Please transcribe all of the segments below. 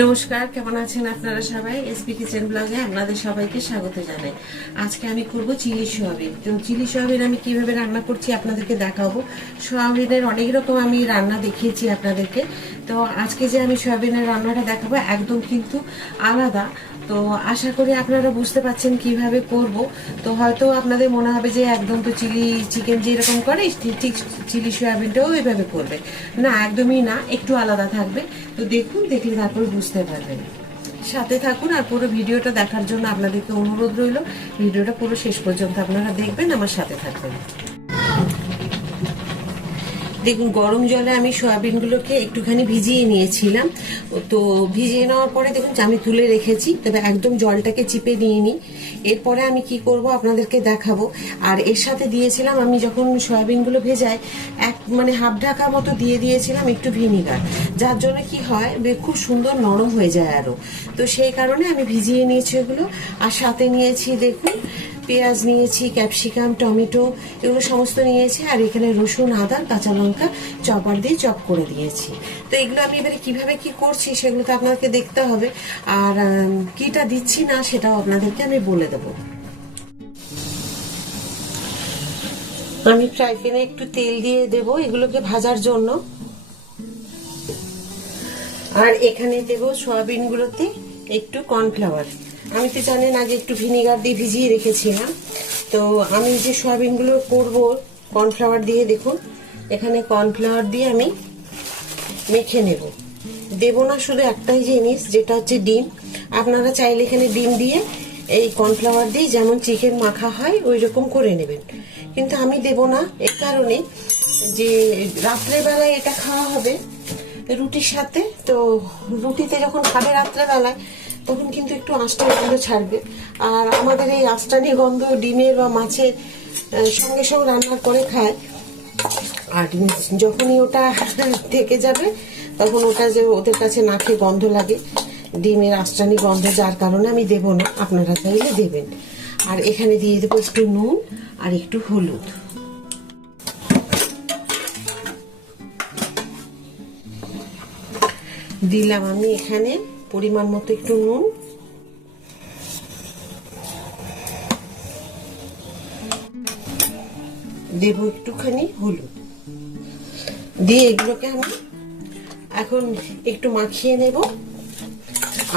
নমস্কার, কেমন আছেন আপনারা সবাই? এসপি কিচেন ব্লগে আপনাদের সবাইকে স্বাগত জানাই। আজকে আমি করব চিলি সোয়াবিন। তো চিলি সোয়াবিন আমি কীভাবে রান্না করছি আপনাদেরকে দেখাবো। সোয়াবিনের অনেক রকম আমি রান্না দেখিয়েছি আপনাদেরকে। তো আজকে যে আমি সোয়াবিনের রান্নাটা দেখাবো, একদম কিন্তু আলাদা। তো আশা করি আপনারা বুঝতে পারছেন কীভাবে করব। তো হয়তো আপনাদের মনে হবে যে একদম তো চিলি চিকেন যেরকম করে, ঠিক চিলি সোয়াবিনটাও এভাবে করবে। না, একদমই না, একটু আলাদা থাকবে। তো দেখুন, দেখলে তারপর বুঝতে পারবেন। সাথে থাকুন আর পুরো ভিডিওটা দেখার জন্য আপনাদেরকে অনুরোধ রইল। ভিডিওটা পুরো শেষ পর্যন্ত আপনারা দেখবেন, আমার সাথে থাকবেন। দেখুন, গরম জলে আমি সয়াবিনগুলোকে একটুখানি ভিজিয়ে নিয়েছিলাম। তো ভিজিয়ে নেওয়ার পরে দেখুন, আমি তুলে রেখেছি, তবে একদম জলটাকে চিপে নিয়ে নিই এরপরে আমি কি করব আপনাদেরকে দেখাবো। আর এর সাথে দিয়েছিলাম আমি যখন সয়াবিনগুলো ভেজাই, এক মানে হাফ ঢাকা মতো দিয়ে দিয়েছিলাম একটু ভিনিগার। যার জন্য কি হয় খুব সুন্দর নরম হয়ে যায় আরও। তো সেই কারণে আমি ভিজিয়ে নিয়েছি এগুলো। আর সাথে নিয়েছি, দেখুন পেঁয়াজ নিয়েছি, ক্যাপসিকাম, টমেটো, এগুলো সমস্ত নিয়েছি, আর এখানে রসুন আদা কাঁচা লঙ্কা চপার দিয়ে চপ করে দিয়েছি। তো এগুলো আমি এবারে কীভাবে কি করছি সেগুলো তো আপনাদেরকে দেখতে হবে। আর কিটা দিচ্ছি না সেটাও আপনাদেরকে আমি বলে দেবো। আমি ফ্রাই প্যানে একটু তেল দিয়ে দেব এগুলোকে ভাজার জন্য। আর এখানে দেব সয়াবিনগুলোতে একটু কর্নফ্লাওয়ার আমি তো জানেন আগে একটু ভিনিগার দিয়ে ভিজিয়ে রেখেছিলাম। তো আমি যে সয়াবিনগুলো করব কর্নফ্লাওয়ার দিয়ে দেখুন, এখানে কর্নফ্লাওয়ার দিয়ে আমি মেখে নেব। দেব না শুধু একটাই জিনিস, যেটা হচ্ছে ডিম। আপনারা চাইলে এখানে ডিম দিয়ে এই কর্নফ্লাওয়ার দিয়ে যেমন চিকেন মাখা হয় ওই রকম করে নেবেন। কিন্তু আমি দেব না এই কারণে যে রাত্রেবেলায় এটা খাওয়া হবে রুটির সাথে, তো রুটিতে যখন খাবে রাত্রেবেলায় তখন কিন্তু একটু আঁশটা গন্ধ ছাড়বে। আর আমাদের এই আঁশটানি গন্ধ ডিমের বা মাছের সঙ্গে সঙ্গে রান্নার করে খায়। আর যখনই ওটা থেকে যাবে, তখন ওটা যে ওদের কাছে না নাকে গন্ধ লাগে। ডিমের আস্টানি গন্ধ যার কারণে আমি দেব না, আপনারা চাইলে দেবেন। আর এখানে দিয়ে দেবো একটু নুন আর একটু হলুদ। দিলাম আমি এখানে। পরিমাণ মতো একটু নুন। দেব একটুখানি হলুদ। দিয়ে এগুলোকে আমি এখন একটু মাখিয়ে নেব।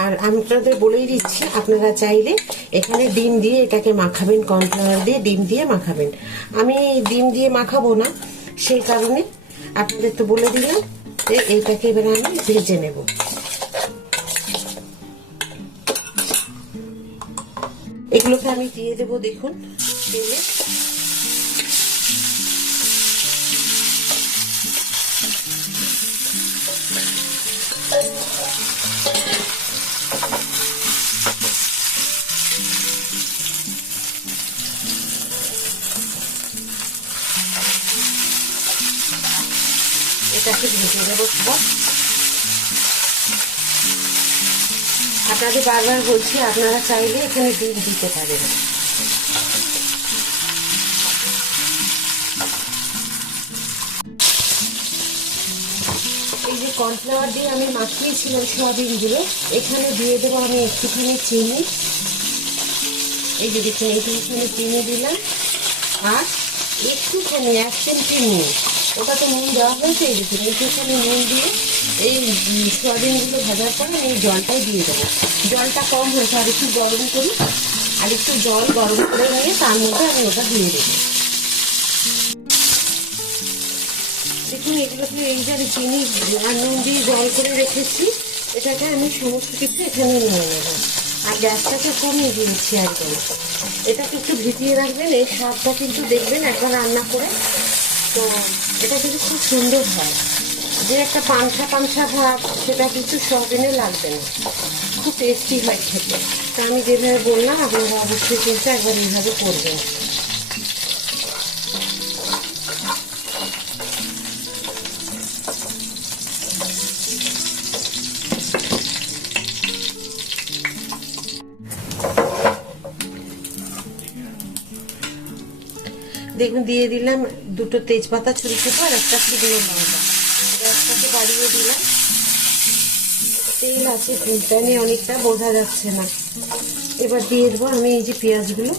আর আমি আপনাদের বলেই দিচ্ছি, আপনারা চাইলে এখানে ডিম দিয়ে এটাকে মাখাবেন, কর্নফ্লাওয়ার দিয়ে ডিম দিয়ে মাখাবেন। আমি ডিম দিয়ে মাখাবো না, সেই কারণে আপনাদের তো বলে দিলাম এইটাকে এবার আমি ভেজে নেব। এগুলোকে আমি দিয়ে দেবো দেখুন এটাকে ভেজে সব আপনাদের বারবার বলছি, আপনারা চাইলে এখানে ডিম দিতে পারেন। এই যে কর্নফ্লাওয়ার দিয়ে আমি মাখিয়েছিলাম সয়াবিনগুলো এখানে দিয়ে দেবো আমি একটুখানি চিনি। এই যে দেখুন এইটুখানি চিনি দিলাম, আর একটুখানি এক চিমটি নুন ওটা তো নুন দেওয়া হয়েছে, এই দেখুন একটুখানি নুন দিয়ে এই সয়াবিনগুলো ভাজার পর আমি এই জলটাই দিয়ে দেবো। জলটা কম হয়েছে, আর একটু গরম করি আর একটু জল গরম করে নিয়ে তার মধ্যে আমি ওটা দিয়ে দেবো। দেখুন এগুলোকে এই যে আমি চিনি আর নুন দিয়ে জল করে রেখেছি, এটাকে আমি সমস্ত কিছু এখানে নিয়ে নেব। আর গ্যাসটাকে কমিয়ে দিয়েছি একদম। এটাকে একটু ভিজিয়ে রাখবেন, এই স্বাদটা কিন্তু দেখবেন একবার রান্না করে তো এটা কিন্তু খুব সুন্দর হয়। যে একটা পাংসা পাংসা ভাব, সেটা কিন্তু সবিনে লাগবে না। খুব টেস্টি হয় খেতে। তা আমি যেভাবে বললাম, আপনারা অবশ্যই কিন্তু একবার এইভাবে করবেন। দেখুন দিয়ে দিলাম, দুটো তেজপাতা ছুরি ছোটো আর একটা শুকনো লঙ্কা। একসাথে বাড়িয়ে দিলাম। তেল আছে প্যানে অনেকটা বোঝা যাচ্ছে না। এবার দিয়ে দেবো আমি এই যে পেঁয়াজগুলো।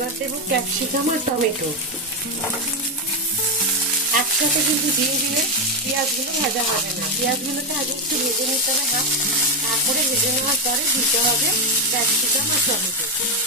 এবার দেবো ক্যাপসিকাম আর টমেটো। একসাথে কিন্তু দিয়ে দিলে পেঁয়াজগুলো ভাজা হবে না। পেঁয়াজগুলোকে আগে একটু ভেজে নিতে হবে হাফ। তারপরে ভেজে নেওয়ার পরে দিতে হবে ক্যাপসিকাম আর টমেটো।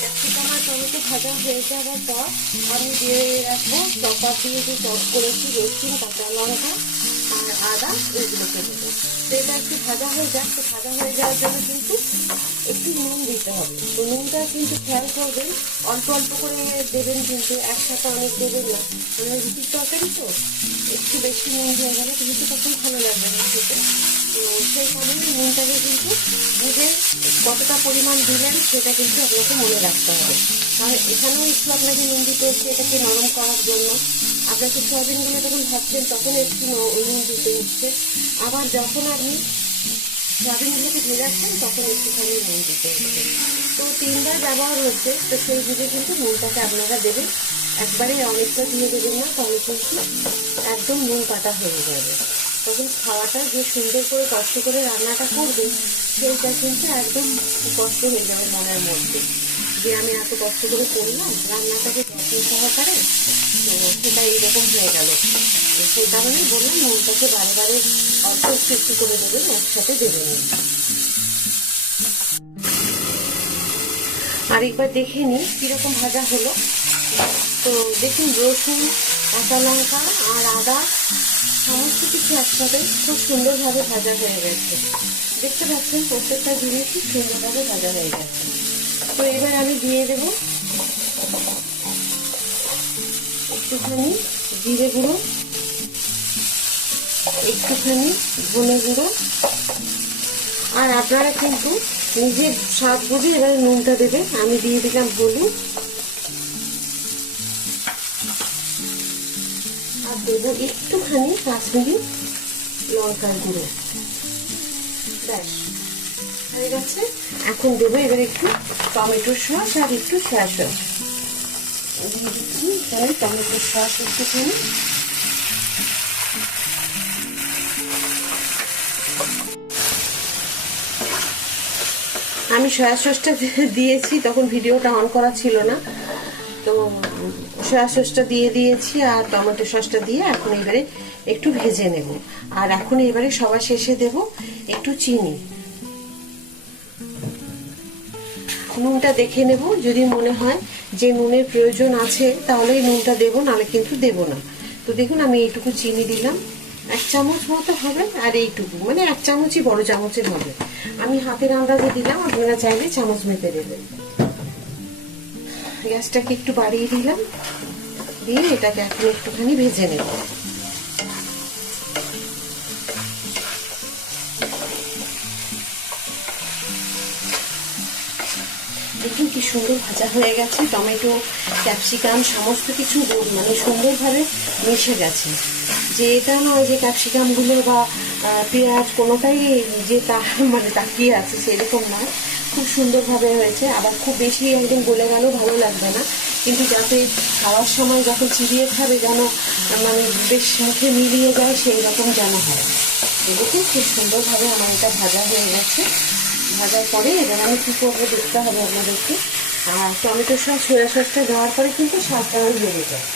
ক্যাপসিকাম আর টমেটো ভাজা হয়ে যাওয়ার পর আমি দিয়ে রাখব চপার দিয়ে যে চপ করেছি রসুন, কাঁচা লঙ্কা আর আদা, এগুলোকে দেবো। তো এটা একটু ভাজা হয়ে যাক। তো ভাজা হয়ে যাওয়ার জন্য কিন্তু একটু নুন দিতে হবে। তো নুনটা কিন্তু খেয়াল করবেন, অল্প অল্প করে দেবেন কিন্তু একসাথে অনেক দেবেন না। মানে রুটির তরকারি তো, একটু বেশি নুন দিয়ে গেলে কিন্তু তখন ভালো লাগবে না খেতে। তো সেই কারণে নুনটাকে কিন্তু বুঝে কতটা পরিমাণ দিলেন সেটা কিন্তু আপনাকে মনে রাখতে হবে। কারণ এখানেও একটু আপনাকে নুন দিতে হচ্ছে, এটাকে নরম করার জন্য। আপনাকে সয়াবিনগুলো যখন ভাবছেন তখন একটু নুন দিতে হচ্ছে। আবার যখন আপনি সয়াবিনগুলোকে ভেজাচ্ছেন তখন একটুখানি মন দিতে হবে তো তিনবার ব্যবহার হচ্ছে তো সেই বুঝে কিন্তু নুনটাকে আপনারা দেবেন। একবারে অনেকটা দিয়ে দেবেন না, তাহলে কিন্তু একদম নুন কাটা হয়ে যাবে। তখন খাওয়াটা যে সুন্দর করে কষ্ট করে রান্নাটা করবে সেইটা কিন্তু একদম কষ্ট হয়ে যাবে মনের মধ্যে। যে আমি এত কষ্ট করে করলাম, রান্নাটাকে যত্ন সহকারে, তো সেটা এইরকম হয়ে গেল। সেই কারণেই বললাম নুনটাকে বারে বারে অল্প একটু করে দেবেন একসাথে দেবেন আর একবার দেখে নিই কীরকম ভাজা হলো। তো দেখুন, রসুন, কাঁচা লঙ্কা আর আদা, সমস্ত কিছু একসাথে খুব সুন্দরভাবে ভাজা হয়ে গেছে। দেখতে পাচ্ছেন, প্রত্যেকটা জিনিসই সুন্দরভাবে ভাজা হয়ে গেছে। তো এবার আমি দিয়ে দেব একটুখানি জিরে গুঁড়ো, একটুখানি ধনে গুঁড়ো। আর আপনারা কিন্তু নিজের স্বাদ বুঝে এবারে নুনটা দেবেন। আমি দিয়ে দিলাম হলুদ। আর দেবো একটুখানি কাশ্মীরি লঙ্কার গুঁড়ো। ব্যাস। হয়ে গেছে। এখন দেবো এবার একটু টমেটোর সস আর একটু সয়া সস দিয়ে দিচ্ছি টমেটোর সস একটুখানি। আমি সয়া সসটা দিয়েছি, তখন ভিডিওটা অন করা ছিল না। তো সয়া সসটা দিয়ে দিয়েছি আর টমেটো সসটা দিয়ে এখন এবারে একটু ভেজে নেব। আর এখন এবারে সবার শেষে দেব একটু চিনি। নুনটা দেখে নেব, যদি মনে হয় যে নুনের প্রয়োজন আছে তাহলে নুনটা দেবো, নাহলে কিন্তু দেব না। তো দেখুন, আমি এইটুকু চিনি দিলাম। এক চামচ মতো হবে, আর এইটুকু মানে এক চামচই বড় চামচের হবে। আমি হাতের আন্দাজে দিলাম, আপনারা চাইলে চামচ মেপে দেবেন। গ্যাসটাকে একটু বাড়িয়ে দিলাম, দিয়ে এটাকে এখন একটুখানি ভেজে নেব। দেখুন কি সুন্দর ভাজা হয়ে গেছে। টমেটো, ক্যাপসিকাম, সমস্ত কিছু মানে সুন্দরভাবে মিশে গেছে। যে এটা নয় যে ক্যাপসিকামগুলো বা পেঁয়াজ কোনোটাই যে তা মানে তাকিয়ে আছে সেরকম নয়। খুব সুন্দরভাবে হয়েছে। আবার খুব বেশি একদম গলে গেলেও ভালো লাগবে না। কিন্তু যাতে খাওয়ার সময় যখন চিড়িয়ে খাবে যেন মানে বেশ মুখে মিলিয়ে যায় সেই রকম যেন হয়। দেখুন খুব সুন্দরভাবে আমার এটা ভাজা হয়ে গেছে। ভাজার পরে এবার আমি কী করব দেখতে হবে আপনাদেরকে। আর টমেটো সস, সোয়া সসটা দেওয়ার পরে কিন্তু স্বাদটা আরও বেড়ে যায়।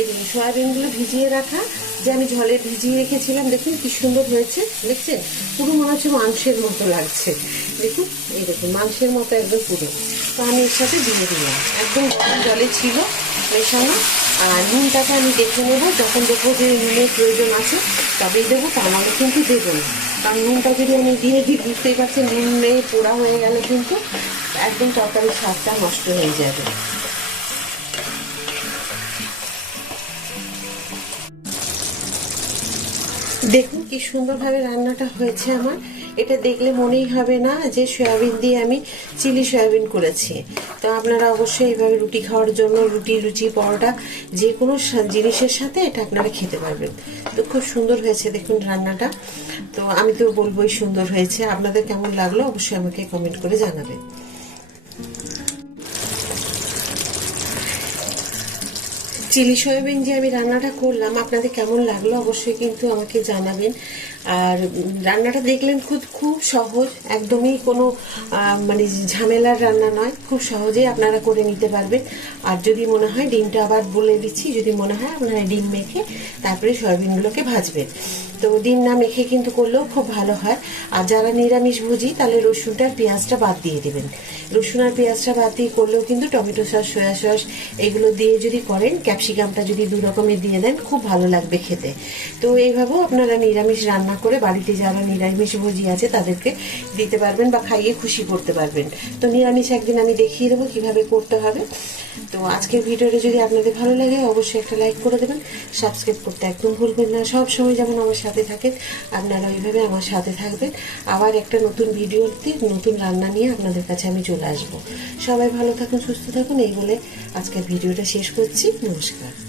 এই সয়াবিনগুলো ভিজিয়ে রাখা, যে আমি জলে ভিজিয়ে রেখেছিলাম, দেখুন কি সুন্দর হয়েছে, দেখছেন? পুরো মনে হচ্ছে মাংসের মতো লাগছে। দেখুন, এই দেখুন, মাংসের মতো একদম পুরো। তো আমি এর সাথে দিয়ে দিলাম। একদম জলে ছিল মেশানো। আর নুনটাকে আমি দেখে নেব। যখন দেখব যে নুনের প্রয়োজন আছে, তবেই দেবো। তা নাহলে কিন্তু দেবো না। কারণ নুনটা যদি আমি দিয়ে দিই, বুঝতেই পারছি নুন নেই পোড়া হয়ে গেলে কিন্তু একদম তরকারির স্বাদটা নষ্ট হয়ে যাবে। দেখুন কি সুন্দরভাবে রান্নাটা হয়েছে আমার। এটা দেখলে মনেই হবে না যে সয়াবিন দিয়ে আমি চিলি সয়াবিন করেছি। তো আপনারা অবশ্যই এইভাবে রুটি খাওয়ার জন্য রুটি, লুচি, পরোটা যে কোনো জিনিসের সাথে এটা আপনারা খেতে পারবেন। তো খুব সুন্দর হয়েছে দেখুন রান্নাটা। তো আমি তো বলবোই সুন্দর হয়েছে। আপনাদের কেমন লাগল অবশ্যই আমাকে কমেন্ট করে জানাবেন। চিলি সয়াবিন যে আমি রান্নাটা করলাম, আপনাদের কেমন লাগল অবশ্যই কিন্তু আমাকে জানাবেন। আর রান্নাটা দেখলেন খুব খুব সহজ, একদমই কোনো মানে ঝামেলার রান্না নয়, খুব সহজেই আপনারা করে নিতে পারবেন। আর যদি মনে হয় ডিমটা আবার বলে দিচ্ছি, যদি মনে হয় আপনারা ডিম মেখে তারপরে সয়াবিনগুলোকে ভাজবেন। তো ডিম না মেখে কিন্তু করলেও খুব ভালো হয়। আর যারা নিরামিষ ভুজি, তাহলে রসুনটা আর পেঁয়াজটা বাদ দিয়ে দেবেন। রসুন আর পেঁয়াজটা বাদ দিয়ে করলেও কিন্তু টমেটো সস, সয়া সস, এগুলো দিয়ে যদি করেন, ক্যাপসিকামটা যদি দু রকমের দিয়ে দেন, খুব ভালো লাগবে খেতে। তো এইভাবেও আপনারা নিরামিষ রান্না করে বাড়িতে যারা নিরামিষ ভোজি আছে তাদেরকে দিতে পারবেন বা খাইয়ে খুশি করতে পারবেন। তো নিরামিষ একদিন আমি দেখিয়ে দেবো কীভাবে করতে হবে। তো আজকের ভিডিওটা যদি আপনাদের ভালো লাগে, অবশ্যই একটা লাইক করে দেবেন। সাবস্ক্রাইব করতে একদম ভুলবেন না। সব সময় যেমন আমার সাথে থাকেন আপনারা ওইভাবে আমার সাথে থাকবেন। আবার একটা নতুন ভিডিওতে নতুন রান্না নিয়ে আপনাদের কাছে আমি চলে আসব। সবাই ভালো থাকুন, সুস্থ থাকুন, এই বলে আজকের ভিডিওটা শেষ করছি। নমস্কার।